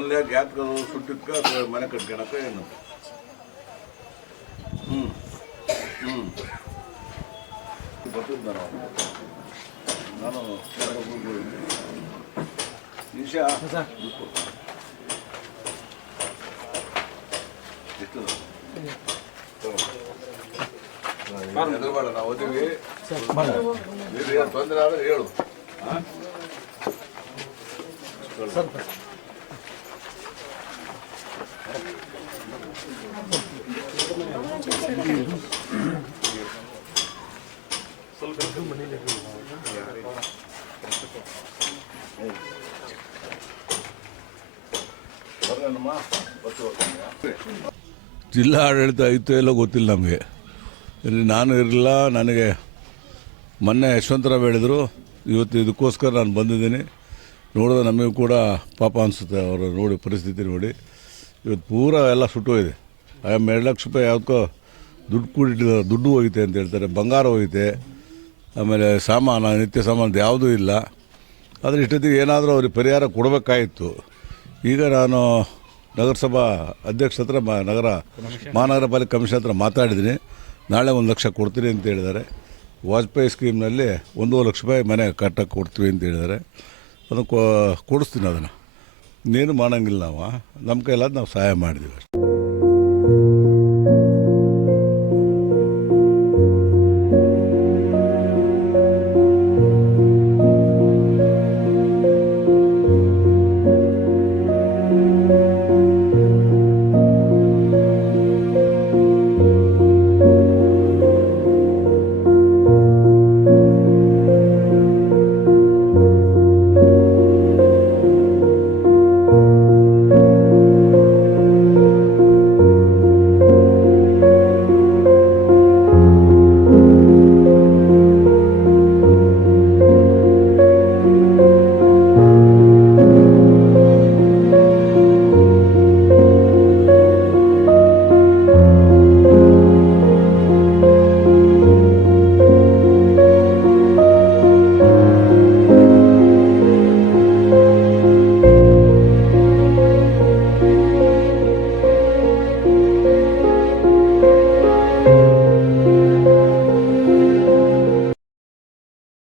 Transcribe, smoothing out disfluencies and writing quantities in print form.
ಮೊನ್ನೆ ಯಾಕೆ ಸುಟ್ಟಿದ್ಕ ಮನೆ ಕಟ್ಕೊಳಕ ಏನು ಬರ್ತಿದ್ದ ನಾನು ನಿಮಿಷ ಎಷ್ಟು ಬೇಡ ನಾವು ಓದಿವಿ ತೊಂದರೆ ಆದರೆ ಹೇಳು ಜಿಲ್ಲಾ ಆಡಳಿತ ಆಯಿತು ಎಲ್ಲೋ ಗೊತ್ತಿಲ್ಲ ನಮಗೆ. ಇಲ್ಲಿ ನಾನು ಇರಲಿಲ್ಲ. ನನಗೆ ಮೊನ್ನೆ ಯಶವಂತರಾವ್ ಹೇಳಿದರು, ಇವತ್ತು ಇದಕ್ಕೋಸ್ಕರ ನಾನು ಬಂದಿದ್ದೀನಿ. ನೋಡಿದ್ರೆ ನಮಗೂ ಕೂಡ ಪಾಪ ಅನಿಸುತ್ತೆ ಅವರು ನೋಡಿ ಪರಿಸ್ಥಿತಿ ನೋಡಿ. ಇವತ್ತು ಪೂರ ಎಲ್ಲ ಸುಟ್ಟೋಗಿದೆ. 2 ಲಕ್ಷ ರೂಪಾಯಿ ಯಾವುದಕ್ಕೋ ದುಡ್ಡು ಕೂಡಿಟ್ಟಿದ್ದಾರೆ, ದುಡ್ಡು ಹೋಗಿದೆ ಅಂತ ಹೇಳ್ತಾರೆ, ಬಂಗಾರ ಹೋಗಿದೆ, ಆಮೇಲೆ ಸಾಮಾನು ನಿತ್ಯ ಸಾಮಾನು ಯಾವುದೂ ಇಲ್ಲ. ಆದರೆ ಇಷ್ಟೊತ್ತಿಗೆ ಏನಾದರೂ ಅವ್ರಿಗೆ ಪರಿಹಾರ ಕೊಡಬೇಕಾಯಿತು. ಈಗ ನಾನು ನಗರಸಭಾ ಅಧ್ಯಕ್ಷ ಹತ್ರ ಮಹಾನಗರ ಪಾಲಿಕೆ ಕಮಿಷನ್ ಹತ್ರ ಮಾತಾಡಿದ್ದೀನಿ. ನಾಳೆ 1 ಲಕ್ಷ ಕೊಡ್ತೀನಿ ಅಂತ ಹೇಳಿದ್ದಾರೆ. ವಾಜಪೇಯಿ ಸ್ಕೀಮ್ನಲ್ಲಿ 1.5 ಲಕ್ಷ ರೂಪಾಯಿ ಮನೆ ಕಟ್ಟಕ್ಕೆ ಕೊಡ್ತೀವಿ ಅಂತ ಹೇಳಿದ್ದಾರೆ. ಅದನ್ನು ಕೊಡಿಸ್ತೀನಿ. ಅದನ್ನು ಇನ್ನೇನು ಮಾಡೋಂಗಿಲ್ಲ. ನಾವು ನಮ್ಮ ಕೈಲಾದ ನಾವು ಸಹಾಯ ಮಾಡಿದ್ದೀವಿ ಅಷ್ಟೇ.